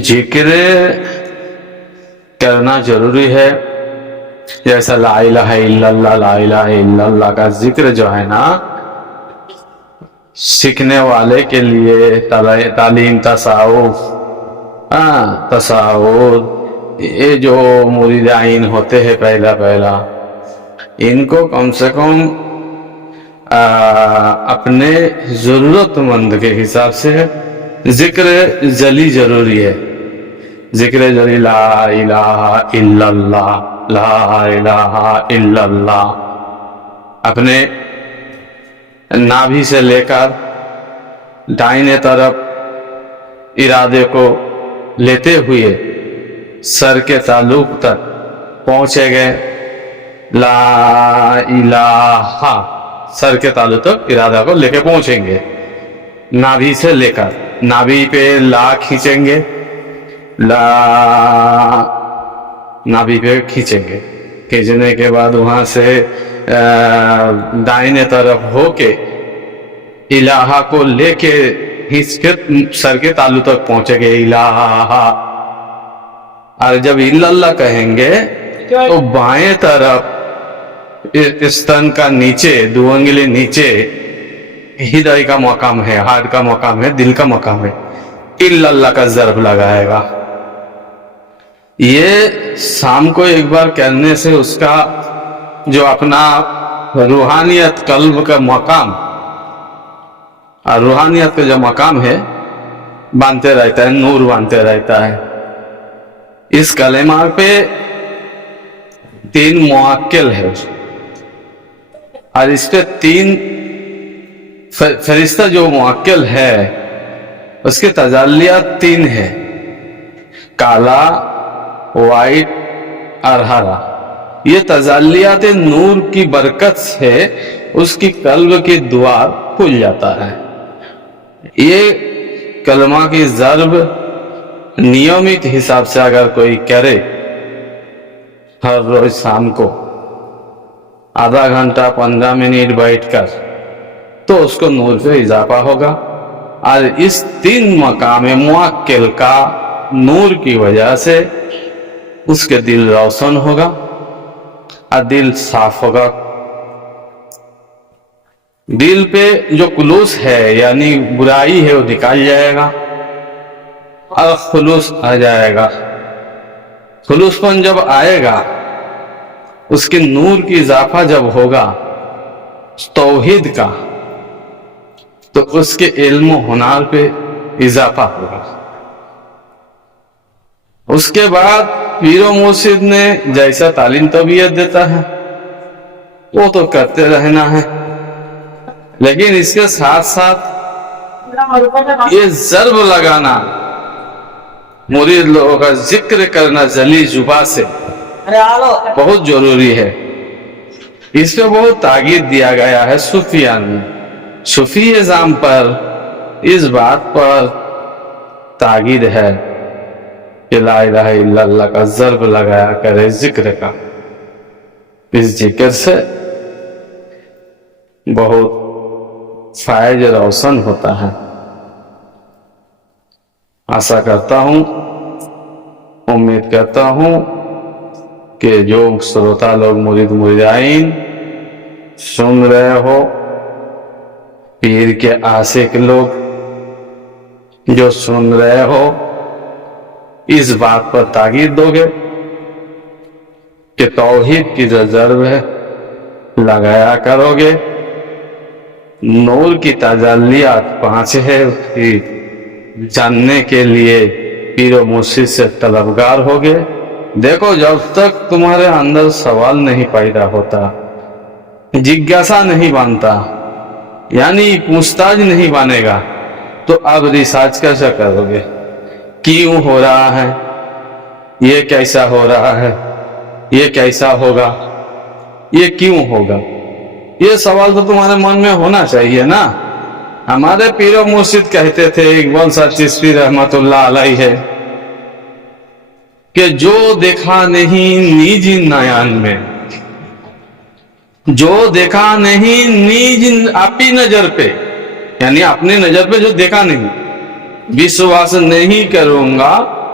ذکر کرنا ضروری ہے. جیسا لا الہ الا اللہ، لا الہ الا اللہ کا ذکر جو ہے نا سیکھنے والے کے لیے تعلیم، تصاوف، یہ جو مریدین ہوتے ہیں پہلا ان کو کم سے کم اپنے ضرورت مند کے حساب سے ذکر جلی ضروری ہے. ذکر جلی لا الہ الا اللہ، لا الہ الا اللہ اپنے نابھی سے لے کر دائیں طرف ارادے کو لیتے ہوئے سر کے تعلق تک پہنچے گئے. لا الہ، سر کے تعلق تک ارادہ کو لے کے پہنچیں گے. نابھی سے لے کر نابھی پہ لا کھینچیں گے، لا نابھی پہ کھینچیں گے. کھینچنے کے بعد وہاں سے دائیں طرف ہو کے الہ کو لے کے کھینچ کے سر کے تعلق تک پہنچے گے الہ. اور جب الا اللہ کہیں گے تو بائیں طرف استن کا نیچے، 2 انگلی نیچے ہدای کا مقام ہے، ہاتھ کا مقام ہے، دل کا مقام ہے. الا اللہ کا ضرب لگائے گا. یہ شام کو ایک بار کرنے سے اس کا جو اپنا روحانیت قلب کا مقام اور روحانیت کا جو مقام ہے بانتے رہتا ہے، نور بانتے رہتا ہے. اس کلمہ پہ 3 موکل ہے اور اس پہ 3 فرشتہ جو موکل ہے اس کے تجلیات 3 ہے، کالا، وائٹ اور ہرا. یہ تجلیات نور کی برکت سے اس کی قلب کی دوار کھل جاتا ہے. یہ کلمہ کی ضرب نیمت حساب سے اگر کوئی کرے ہر روز شام کو آدھا گھنٹہ 15 منٹ بیٹھ کر تو اس کو نور پہ اضافہ ہوگا. اور اس 3 مقام موکل کا نور کی وجہ سے اس کے دل روشن ہوگا اور دل صاف ہوگا. دل پہ جو خلوص ہے یعنی برائی ہے وہ نکال جائے گا اور خلوص آ جائے گا. خلوص پن جب آئے گا، اس کے نور کی اضافہ جب ہوگا توحید کا، تو اس کے علم و ہنر پہ اضافہ ہوگا. اس کے بعد پیر و مرشد نے جیسا تعلیم تربیت دیتا ہے وہ تو کرتے رہنا ہے، لیکن اس کے ساتھ ساتھ یہ ضرب لگانا، مرید لوگوں کا ذکر کرنا جلی زبان سے بہت ضروری ہے. اس پہ بہت تاکید دیا گیا ہے صوفیان میں. صوفی نظام پر اس بات پر تاکید ہے کہ لا الہ الا اللہ کا ضرب لگایا کرے ذکر کا. اس ذکر سے بہت فائز روشن ہوتا ہے. آشا کرتا ہوں، امید کرتا ہوں کہ جو سروتا لوگ مریدین سن رہے ہو، پیر کے عاشق لوگ جو سن رہے ہو، اس بات پر تاکید دو گے کہ توحید کی جو ضرب ہے لگایا کرو گے. نور کی تجلیات 5 ہے، جاننے کے لیے پیر و مرشد سے طلبگار ہوگے. دیکھو جب تک تمہارے اندر سوال نہیں پیدا ہوتا، جگاسا نہیں بنتا، یعنی پوچھتاچھ نہیں بنے گا، تو اب ریسرچ کیسا کرو گے؟ کیوں ہو رہا ہے؟ یہ کیسا ہو رہا ہے؟ یہ کیسا ہوگا؟ یہ کیوں ہوگا؟ یہ سوال تو تمہارے من میں ہونا چاہیے نا. ہمارے پیر و مرشد کہتے تھے، اقبال صاحب چشتی رحمت اللہ علیہ ہے، کہ جو دیکھا نہیں نیج نیان میں، جو دیکھا نہیں نیج اپنی نظر پہ، یعنی اپنی نظر پہ جو دیکھا نہیں، وشواس نہیں کروں گا